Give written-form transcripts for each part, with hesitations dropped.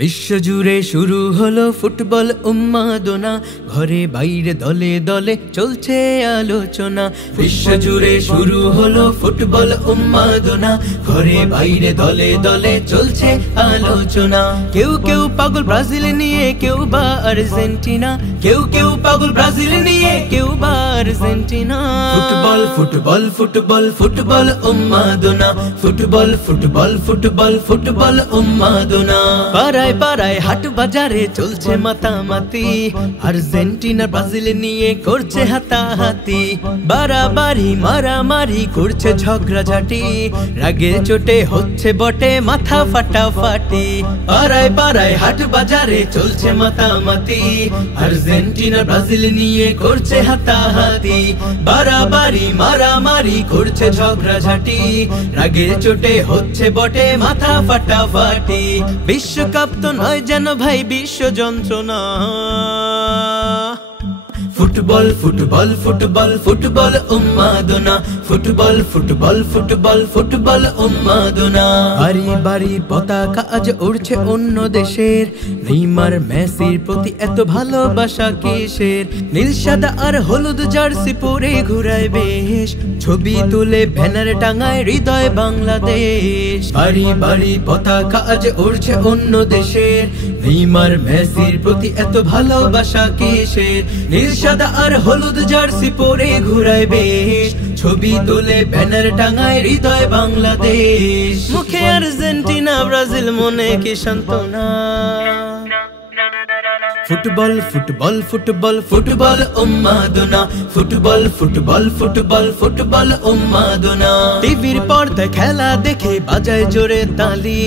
বিশ্বজুড়ে শুরু হলো ফুটবল উন্মাদনা, ঘরে বাইরে দলে দলে চলছে আলোচনা। বিশ্বজুড়ে শুরু হলো ফুটবল উন্মাদনা, ঘরে বাইরে দলে দলে চলছে আলোচনা। কেউ কেউ পাগল ব্রাজিল নিয়ে, কেউ বা আর্জেন্টিনা, কেউ কেউ পাগল ব্রাজিল নিয়ে, কেউ বা Argentina. Football football football football উন্মাদনা, ফুটবল ফুটবল ফুটবল ফুটবল উন্মাদনা। পাড়ায় পাড়ায় হাট বাজারে চলছে মাতামাতি, আর্জেন্টিনা ব্রাজিল নিয়ে করছে হাতাহাতি। বাড়াবাড়ি মারামারি করছে ঝগড়াঝাটি, রাগে চোটে হচ্ছে বটে মাথা ফাটাফাটি। পাড়ায় পাড়ায় হাট বাজারে চলছে মাতামাতি, আর্জেন্টিনা ব্রাজিল নিয়ে করছে হাতাহাতি। বাড়াবাড়ি মারামারি করছে ঝগড়াঝাটি, রাগে চোটে হচ্ছে বটে মাথা ফাটাফাটি। বিশ্বকাপ তো নয় যেন ভাই বিশ্ব যন্ত্রণা। ফুটবল ফুটবল ফুটবল ফুটবল উন্মাদনা, ফুটবল ফুটবল ফুটবল ফুটবল উন্মাদনা। বাড়ি বাড়ি পতাকা আজ উড়ছে অন্য দেশের, নেইমার মেসির প্রতি এত ভালোবাসা কিসের? নীল সাদা আর হলুদ জার্সি পরে ঘুরায় বেশ, ছবি তুলে ব্যানার টাঙায় হৃদয় বাংলাদেশ। বাড়ি বাড়ি পতাকা আজ উড়ছে অন্য দেশের, নেইমার মেসির প্রতি এত ভালোবাসা কিসের? নীল সাদা আর হলুদ জার্সি পরে ঘুরায় বেশ, ছবি তুলে ব্যানার টাঙায় হৃদয় বাংলাদেশ। মুখে আর্জেন্টিনা ব্রাজিল, মনে কি সান্ত্বনা। ফুটবল ফুটবল ফুটবল ফুটবল উন্মাদনা, ফুটবল ফুটবল ফুটবল ফুটবল উন্মাদনা। টিভির পর্দায় খেলা দেখে বাজায় জোরে তালি,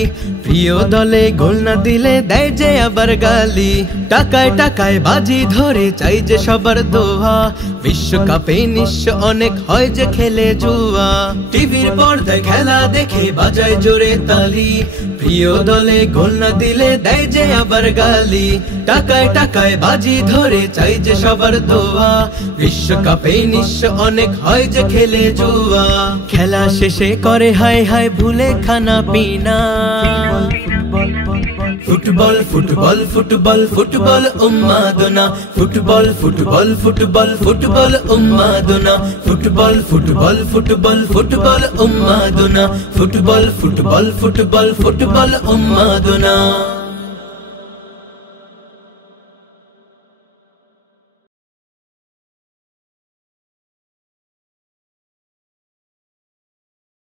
প্রিয় দলে গোল না দিলে দেয় যে আবার গালি। টাকায় টাকায় বাজি ধরে চাই যে সবার দোয়া, বিশ্বকাপে নিঃস্ব অনেক হয় যে খেলে জুয়া। টিভির পর্দায় খেলা দেখে বাজায় জোরে তালি, প্রিয় দলে গোল না দিলে দেয় যে আবার গালি। টাকায় টাকায় বাজি ধরে চাই যে সবার দোয়া, বিশ্বকাপে নিঃস্ব অনেক হয় যে খেলে জুয়া। খেলা শেষে করে হায় হায় ভুলে খানা পিনা। ফুটবল ফুটবল ফুটবল ফুটবল উন্মাদনা, ফুটবল ফুটবল ফুটবল ফুটবল উন্মাদনা। ফুটবল ফুটবল ফুটবল ফুটবল উন্মাদনা, ফুটবল ফুটবল ফুটবল ফুটবল উন্মাদনা।